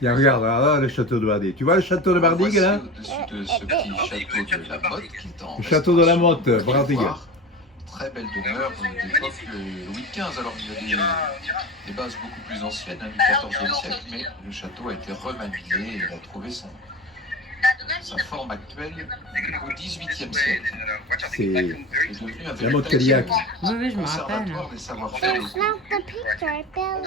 Tiens, regarde, là, le château de Bardigue. Tu vois le château de Bardigue, là? Au-dessus de ce petit château de la Motte, qui est en Le château de la Motte, restauration, Bardigue. très belle demeure d'époque Louis XV. Alors il y a des bases beaucoup plus anciennes, hein, du XIVe siècle, mais le château a été remanié et il a trouvé sa forme actuelle au XVIIIe siècle. C'est C'est devenu un la Motte véritable Cadillac. Oui, oui, je me rappelle. conservatoire des savoir-faire It's locaux. not the picture, Bill.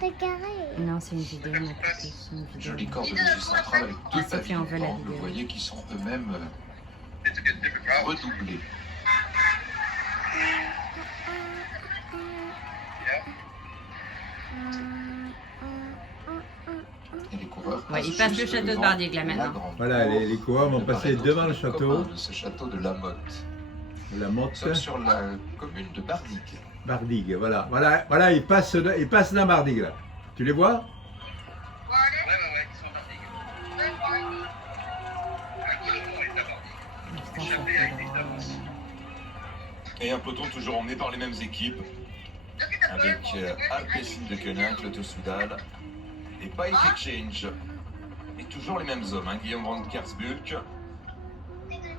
The garage. Non, c'est une vidéo, ma petite. C'est une vidéo. Jolie corde de logis central avec deux Sophie en veut la pavillons, vous vidéo. voyez, qui sont eux-mêmes redoublés. Et les coureurs Ouais, il passent passe le juste château de devant Bardigue, là, la maintenant. grande Voilà, cour les coureurs vont de part passer et d'autre devant le du château. commun de ce château de la Motte. La Nous Motte sommes sur la commune de Bardigue. Bardigue. Voilà, ils passent la Bardigue, là. Tu les vois? Putain, ça fait drôle. Et un peloton toujours emmené par les mêmes équipes, avec Alpecin de Koenig, Lotto Soudal et Bike Exchange. Et toujours les mêmes hommes, hein, Guillaume Van Kersbulk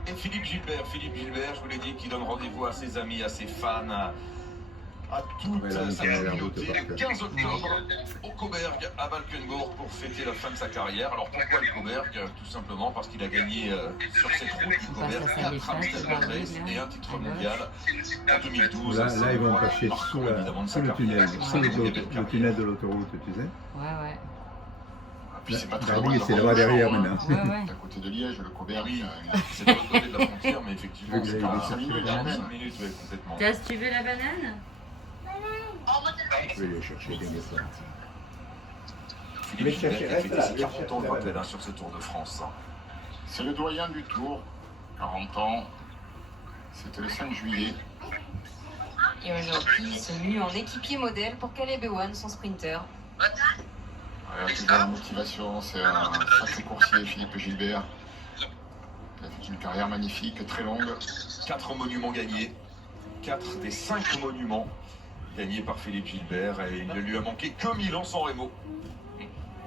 et Philippe Gilbert. Philippe Gilbert, je vous l'ai dit, qui donne rendez-vous à ses amis, à ses fans, à toute Ouais, là, sa on connaît la communauté route le par 15 octobre au Coberg à Valkenburg pour fêter la fin de sa carrière. Alors pourquoi le Coberg? Tout simplement parce qu'il a gagné sur cette route du On passe Coberg à sa 4 défense, Amsterdam Bardigue, Race là. et un titre À gauche. mondial en 2012. Là, C'est ils vont le passer parcours, sous évidemment, de sa le tunnel, carrière. sous le tunnel de l'autoroute, tu sais. Ouais, ouais. Puis c'est pas très Bardigue, loin, c'est là-bas derrière maintenant. Ouais, ouais. à côté de Liège, le Coberg. Oui, c'est de l'autre côté de la frontière, mais effectivement, Je c'est vais pas aller chercher la banane. 45 minutes, ouais, complètement. Tess, tu veux la banane? Je vais les chercher, t'inquiète pas. Philippe vais Gilbert chercher, qui a reste fêté là, ses je vais 40 ans, chercher je la rappelle, hein, sur ce Tour de France. C'est le doyen du Tour, 40 ans. C'était le 5 juillet. Et aujourd'hui, il se mue en équipier modèle pour Caleb Ewan, son sprinter. Toujours la motivation, c'est un sacré coursier, Philippe Gilbert. Il a fait une carrière magnifique, très longue. 4 monuments gagnés, 4 des 5 monuments gagnés par Philippe Gilbert, et il ne lui a manqué que Milan-San Remo.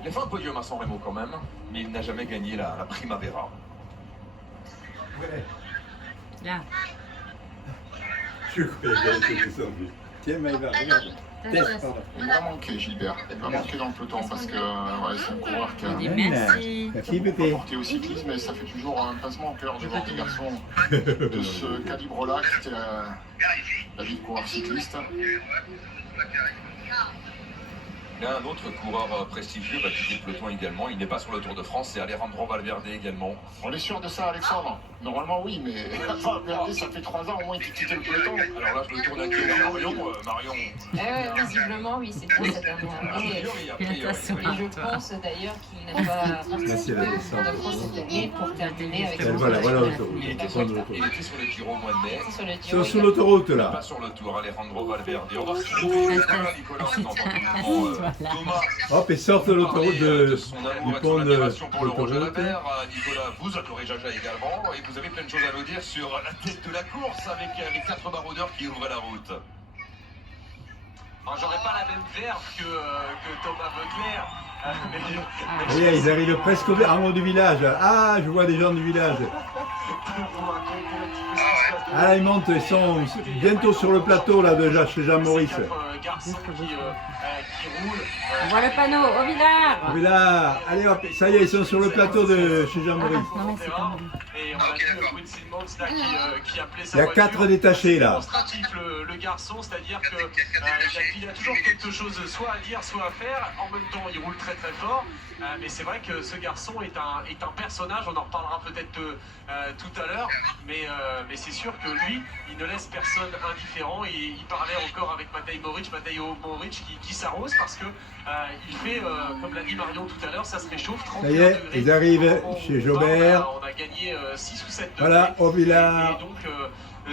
Il a fait un podium à San Remo quand même, mais il n'a jamais gagné la Primavera. Là. Je croyais qu'elle était descendue. Tiens, Maïva, regarde. Test, pardon. Il va manquer Gilbert, il va manquer dans le peloton parce que c'est un coureur qui a Il dit merci. Merci, beaucoup bébé. apporté au cyclisme et ça fait toujours un pincement au cœur de voir des garçons de ce calibre-là quitter la vie de coureur cycliste. Il y a un autre coureur prestigieux qui quitte le peloton également. Il n'est pas sur le Tour de France, c'est Alejandro Valverde également. On est sûr de ça, Alexandre? Normalement, oui, mais regardez, ça fait 3 ans au moins qu'il quitte le peloton. Alors là, je me tourne à qui Marion. Marion. Visiblement, oui, c'est pour cette dernière année. Il a ta souris. Et je pense d'ailleurs qu'il n'a pas participé la au Tour descente. de France cette année pour terminer avec son Voilà, voilà podium. l'autoroute. Il était, Au fond de l'autoroute. il était sur le Giro au mois de mai. C'est sur le Sur, Giro. sur l'autoroute, Pas là. sur le Tour, Alejandro Valverde. On va retrouver Nicolas, on entend Thomas. Hop, et sortent de l'autoroute de son du amour et de pont son de admiration pour le Roger l'autoroute. Labert. Nicolas, vous adorez Jaja également, et vous avez plein de choses à nous dire sur la tête de la course avec les 4 maraudeurs qui ouvrent la route. Alors, j'aurais pas la même verve que Thomas Voeckler. Regarde, ils arrivent presque en haut du village. Ah, je vois des gens du village. Ah, là, ils montent, ils sont bientôt sur le plateau là, de chez Jean-Maurice. Garçons qui roulent. On voit le panneau, au village. Oui, là, allez hop, ça y est, ils sont sur le plateau de chez Jean-Maurice. Non, mais c'est pas mal. Et on a vu Quincy Simmons là, qui appelait sa Il y a voiture. 4 détachés là. Démonstratif le garçon, c'est-à-dire que il a toujours quelque chose soit à dire, soit à faire. En même temps, il roule très très fort. Mais c'est vrai que ce garçon est un personnage. On en reparlera peut-être tout à l'heure. Mais c'est sûr que lui, il ne laisse personne indifférent. Et il parlait encore avec Matej Moric qui s'arrose parce que il fait, comme l'a dit Marion tout à l'heure, ça se réchauffe. 31 Ça y est, degrés. ils arrivent Au chez départ, Jobert. On a gagné 6 ou 7 degrés. Voilà, au village. Et donc,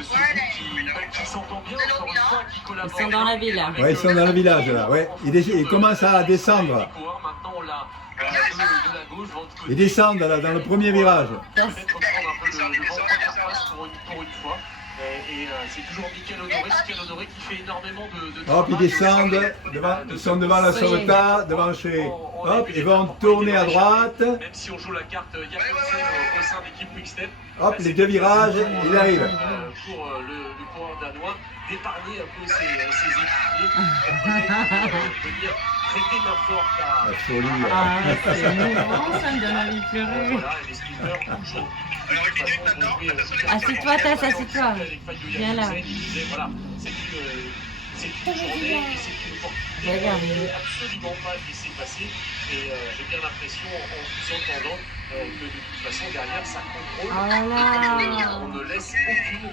ce groupe qui s'entend bien, encore une fois, qui collabore. Ils sont dans la ville, là. Ouais, ils sont dans le village là, ouais. Ils commencent à descendre. Maintenant, on l'a de la gauche, vent de côté. Ils descendent là, dans le premier virage. Peut-être reprendre un peu le vent de première place pour une fois. Et c'est toujours Mickaël Honoré qui fait énormément de Hop, ils travail. descendent, ils sont devant la Sauvetat, devant chez Hop, ils vont tourner à droite. Même si on joue la carte Jakobsen au sein d'équipe Quick-Step. Hop, les deux virages, il arrive. Pour le coureur danois d'épargner un peu ses équipiers pour peut-être venir prêter main forte à... La folie. Ah, c'est émouvant, ça me donne envie de pleurer. Voilà, et les skippers toujours. Assieds-toi, Tess, assieds-toi. Viens là. Voilà, c'est une journée et c'est une opportunité. Regarde. Absolument pas laisser passer. Et j'ai bien l'impression, en vous entendant, que de toute façon, derrière, ça contrôle. Oh là. On ne laisse aucune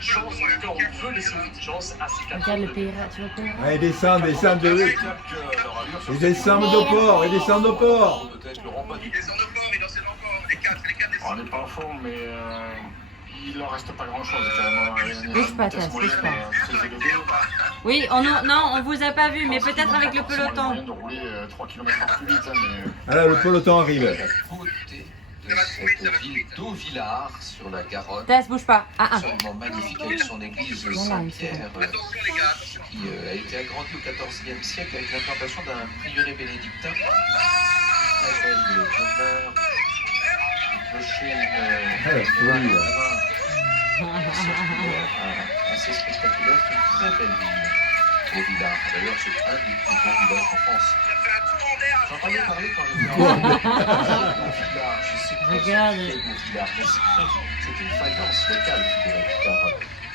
chance, en tout cas, on veut laisser aucune chance à ces quatre. Regarde le pirate, tu vois le pirate. Ouais, ils descendent de... Ils descendent au port, ils descendent au port. On n'est pas en forme, mais il leur reste pas grand-chose quand même. Bouge pas, Tess, bouge pas. Très élevé. Oui, non, on vous a pas vu, mais peut-être avec le Forcément, peloton. les moyens de rouler 3 km plus vite, hein, mais... Voilà, le peloton arrive. À côté de cette ville d'Auvillard sur la Garonne, Tess, bouge pas. Ah, ah. absolument magnifique avec son église Saint-Pierre qui a été agrandie au XIVe siècle avec l'implantation d'un prieuré bénédictin. Très belle demeure, un clocher, folie, assez spectaculaire, une très belle ville. Auvillard, d'ailleurs c'est un des plus beaux villages en France. J'entendais parler quand j'étais en Auvillard, je sais pas si Regarde. c'est Auvillard, mais c'est une faïence locale, figurez-vous, car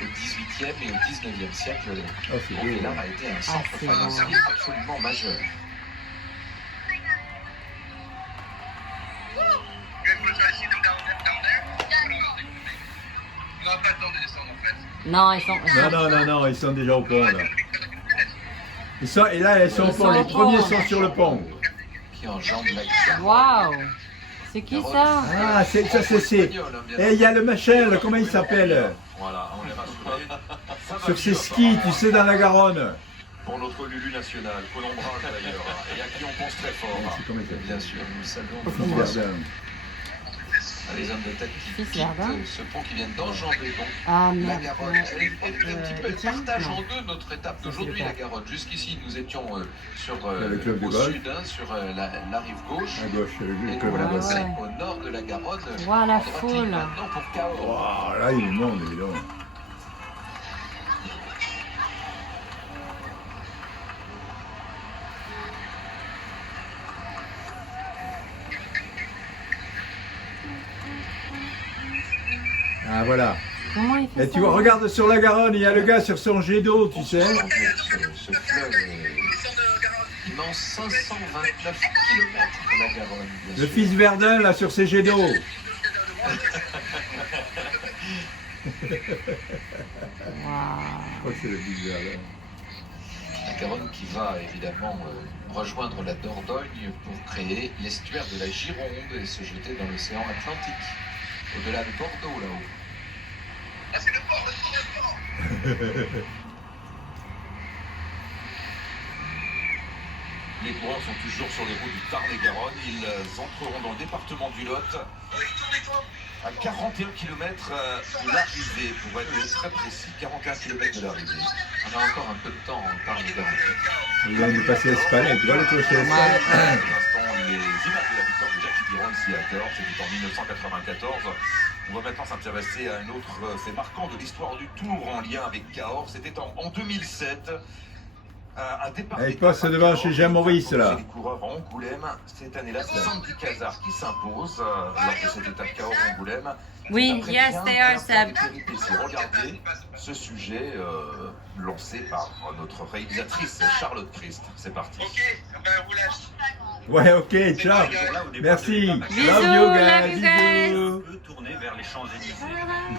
au XVIIIe et au XIXe siècle, Oh, c'est beau. Auvillard a été un centre c'est faïencier absolument majeur. Non, ils sont. Non, ils sont déjà au pont là. Et là, ils sont au pont. Les premiers sont sur le pont. Qui enjambe la Garonne. Waouh. C'est qui ça? Ah, c'est. Et il y a le machin, là, comment il s'appelle? Voilà, on les rassurés. Sur ses skis, tu sais, dans la Garonne. Pour notre Lulu national, qu'on embrasse d'ailleurs, et à qui on pense très fort. C'est comment il s'appelle? Bien sûr, nous saluons Fils Verdun. les hommes de tête qui Fils quittent Verdun. ce pont qui viennent d'enjamber donc Ah la merde. Garonne. Elle est un petit peu, elle Étienne partage Non. en deux notre étape Ça, d'aujourd'hui, c'est la pas. Garonne. Jusqu'ici, nous étions sur, Le club du au golf. sud, hein, sur la rive gauche. À gauche, Et le nous club de la Ah Garonne. voici ouais. au nord de la Garonne. Ouah, la en droite ligne foule. maintenant pour Cahors. Waouh, là, il est monde, évidemment. Ah, voilà. Comment il fait Et ça? Eh, tu vois, regarde sur la Garonne, il y a le gars sur son jet d'eau, tu sais. Ce fleuve immense, 529 km la Garonne. Bien Le sûr. fils Verdun, là, sur ses jets d'eau. Waouh. Je crois que c'est le fils Verdun. La Garonne qui va évidemment rejoindre la Dordogne pour créer l'estuaire de la Gironde et se jeter dans l'océan Atlantique, au-delà de Bordeaux là-haut. Les coureurs sont toujours sur les routes du Tarn-et-Garonne. Ils entreront dans le département du Lot à 41 km de l'arrivée, pour être très précis. 41 km de l'arrivée. On a encore un peu de temps en Tarn-et-Garonne. Il vient de passer à Espalais, tu vois le clocher Pour d'Espalais. l'instant, les images de la victoire de Jackie Piron ici à Cahors, c'était en 1994. On va maintenant s'intéresser à un autre fait marquant de l'histoire du Tour en lien avec Cahors. C'était en 2007. Un départ Il d'étape passe à devant Cahors chez Jean Maurice, pour là. Les coureurs à Angoulême. Cette année-là, c'est Sandy Cazard qui s'impose lors de cette étape Cahors-Angoulême. Oui, Après yes, bien, they bien are, faire Seb. des péripéties. Regardez ce sujet lancé par notre réalisatrice Charlotte Christ. C'est parti. Ouais, ok, ciao. Merci. Bisous, Love you love guys. you guys. Bisous. peut tourner vers les Champs-Élysées.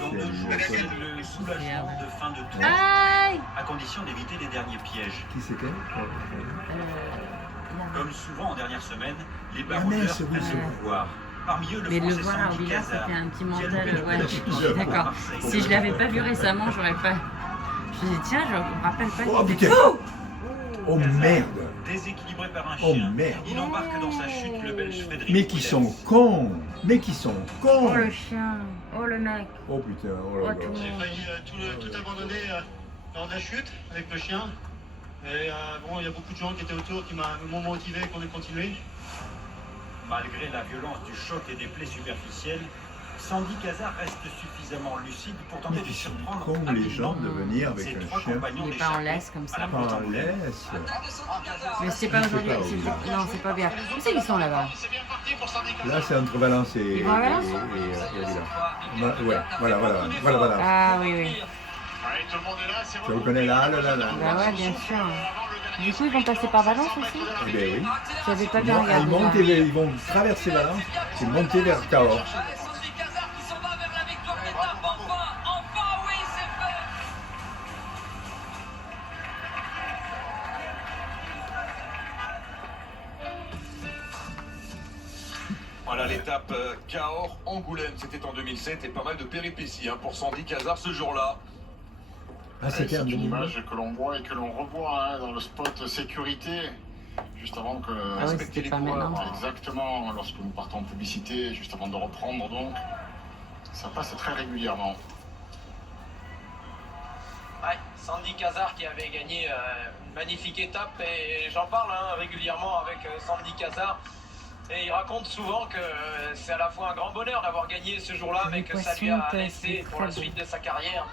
Dans 2 jours, c'est le soulagement de fin de tour, Bye. à condition d'éviter les derniers pièges. Qui c'est qu'elle? Comme souvent en dernière semaine, les Ah, baroudeurs mince, oui, prennent c'est le vrai. pouvoir. Parmi eux, le Mais le français voir à Sandy Auvillard, Cazard, c'était un petit qui a mental. loupé le Ouais, coup d'accord. Marseille. Si je l'avais pas vu récemment, j'aurais pas. Je me dis, tiens, je me rappelle pas. Oh du- putain. Oh. Oh Cazard, merde. Déséquilibré par un Oh chien, merde. il embarque dans sa chute le Belge Frédéric Mais qui sont Willems. cons. Mais qui sont Oh cons. le chien. Oh le mec. Oh putain, oh là Oh là. tout le monde. J'ai failli tout abandonner lors de la chute avec le chien. Et bon, il y a beaucoup de gens qui étaient autour qui m'ont motivé, qu'on ait continué. Malgré la violence du choc et des plaies superficielles, Sandy Cazard reste suffisamment lucide pour tenter de surprendre Comme les gens de venir avec ses un trois chien. compagnons Il est pas en d'échappée laisse comme ça. à la Pas porte en en couleur. laisse. Mais c'est pas Je sais aujourd'hui. pas où il est. Non, c'est pas bien. Où c'est qu'ils sont là-bas? Là, c'est entre Valence et Ils vont à Valence Villars. Ouais, voilà. Ah oui, oui. Tu reconnais là. Bah ouais, bien sûr. Du coup, ils vont passer par Valence aussi? Eh bien oui. J'avais pas Ils bien regardé. montent là. ils vont traverser Valence et monter vers Cahors. Voilà l'étape Cahors-Angoulême, c'était en 2007 et pas mal de péripéties pour Sandy Cazard ce jour-là. Ah, c'était un C'est une 2000. image que l'on voit et que l'on revoit hein, dans le spot sécurité, juste avant que... Ah ouais, c'était pas maintenant. Exactement, lorsque nous partons en publicité, juste avant de reprendre donc, ça passe très régulièrement. Ouais, Sandy Cazard qui avait gagné une magnifique étape et j'en parle régulièrement avec Sandy Cazard. Et il raconte souvent que c'est à la fois un grand bonheur d'avoir gagné ce jour-là, mais que ça lui a laissé pour la suite de sa carrière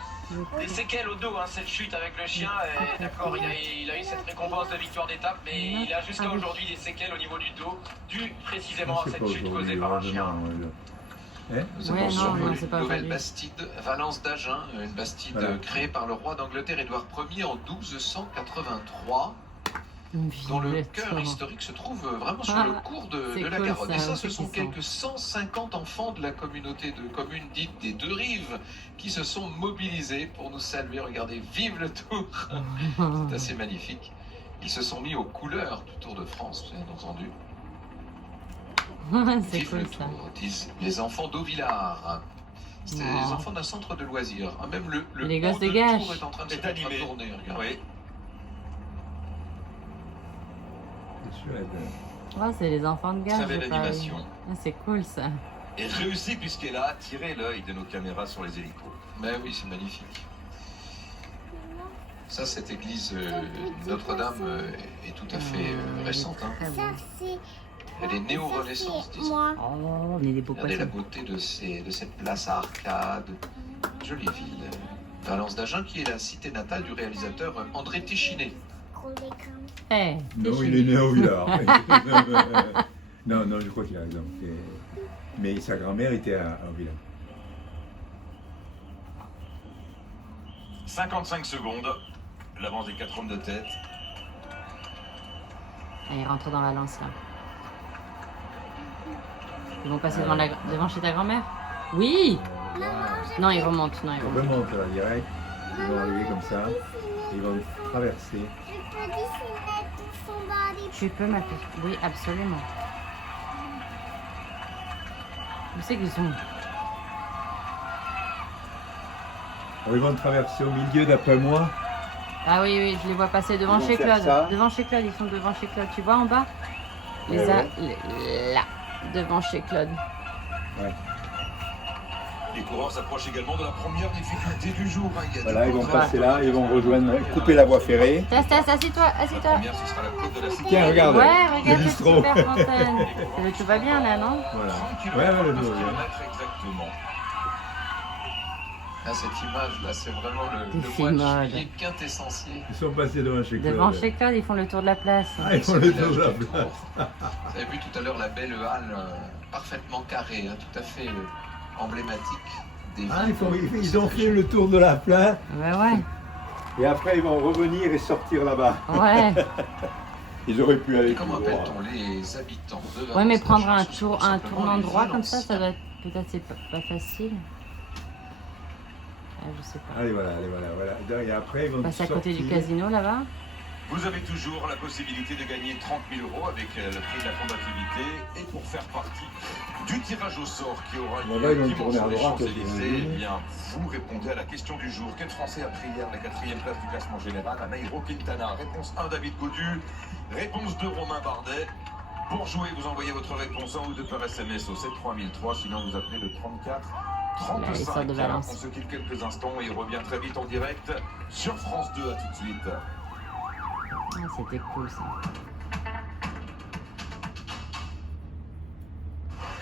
des séquelles au dos, cette chute avec le chien. Et d'accord, il a eu cette récompense de victoire d'étape, mais il a jusqu'à aujourd'hui des séquelles au niveau du dos, dû précisément à cette chute causée par un chien. Nous Ouais, avons sur non, une c'est pas nouvelle fallu. bastide, Valence d'Agen, une bastide Voilà. créée par le roi d'Angleterre Édouard Ier en 1283. Une Dont le violette, cœur ça. historique se trouve vraiment sur Ah, le cours de c'est la cool, Garonne. ça, Et ça, où ce c'est sont qu'ils sont quelques 150 enfants de la communauté de communes dites des deux rives qui se sont mobilisés pour nous saluer. Regardez, vive le Tour. C'est assez magnifique. Ils se sont mis aux couleurs du Tour de France, bien entendu. C'est Vive cool le ça. Tour, disent les enfants d'Auvillard. C'était Oh. les enfants d'un centre de loisirs. Même le Les haut gosses de de Gâches. Tours est en train de se C'est animé. tourner. Regardez. Oui. C'est chouette. Oh, c'est les enfants de gars. Très belle animation. C'est cool ça. Et réussi puisqu'elle a attiré l'œil de nos caméras sur les hélicos. Mais oui, c'est magnifique. Ça, cette église Notre-Dame est tout à fait récente. Hein. Très Ça, bon. c'est. Elle est néo-renaissance, disons. Moi. Oh, on est des beaux Regardez la poissons. beauté de cette place à arcades. Jolie ville. Valence d'Agen, qui est la cité natale du réalisateur André Téchiné. Gros écran. Eh, Non, t'es il est chez né au Villars. Non, je crois qu'il a raison. Mais sa grand-mère était au Villars. 55 secondes, l'avance des 4 hommes de tête. Ah, il rentre dans Valence là. Ils vont passer devant chez ta grand-mère? Oui! Non, ils remontent. Non, ils On remontent. remonte là, direct. Ils vont arriver comme ça. Ils vont traverser. Je peux dessiner tout son body. Tu peux, ma fille? Oui, absolument. Où c'est qu'ils sont? Alors, ils vont traverser au milieu d'après moi. Ah oui, oui, je les vois passer devant Ils vont chez faire Claude. ça. Devant chez Claude, ils sont devant chez Claude. Tu vois en bas? Ouais, ouais. Là, devant chez Claude. Les coureurs s'approchent également de la première difficulté du jour. Il y a Voilà, deux ils vont côtes. passer là, ils vont rejoindre, couper la voie ferrée. Stas, assis-toi, La assis-toi. première, ce sera la côte de la cité. Tiens, regarde. Ouais, le regarde cette bistrot. super fontaine. Tout va bien là, non? Voilà. 30 Ouais, km, le 12 dos, ouais. km exactement. Ah, cette image-là, c'est vraiment Des le mois films de modes. juillet quintessentiel. Ils sont passés devant chez Claude. Devant chez Claude, ils font le tour de la place. Ah, ils font le tour de la place. Vous avez vu tout à l'heure la belle halle parfaitement carrée, tout à fait emblématique des Ah, villes. ils ont fait le tour de la place. Ouais. Et après, ils vont revenir et sortir là-bas. Ouais. Ils auraient pu aller plus Comment droit. appelle-t-on les habitants de Valence Ouais, mais prendre d'Agen? un Ce sont tournant simplement les droit comme ça Valenciens. doit être. Peut-être c'est pas facile. Ah, je sais pas. Allez, voilà. Et après, ils vont Passer à côté du sortir. casino là-bas. Vous avez toujours la possibilité de gagner 30 000 € avec le prix de la combativité et pour faire partie du tirage au sort qui aura Bon, là, ils lieu vont dimanche tourner à sur les droite, Champs-Élysées. aussi. Eh bien, vous répondez à la question du jour. Quel Français a pris hier la 4e place du classement général à Nairo Quintana? Réponse 1, David Godu. Réponse 2, Romain Bardet. Pour jouer, vous envoyez votre réponse en ou deux par SMS au 73003, sinon vous appelez le 34 Là, ils sortent 35. de Valence. On se quitte quelques instants et il revient très vite en direct sur France 2. À tout de suite. Ah, c'était cool ça.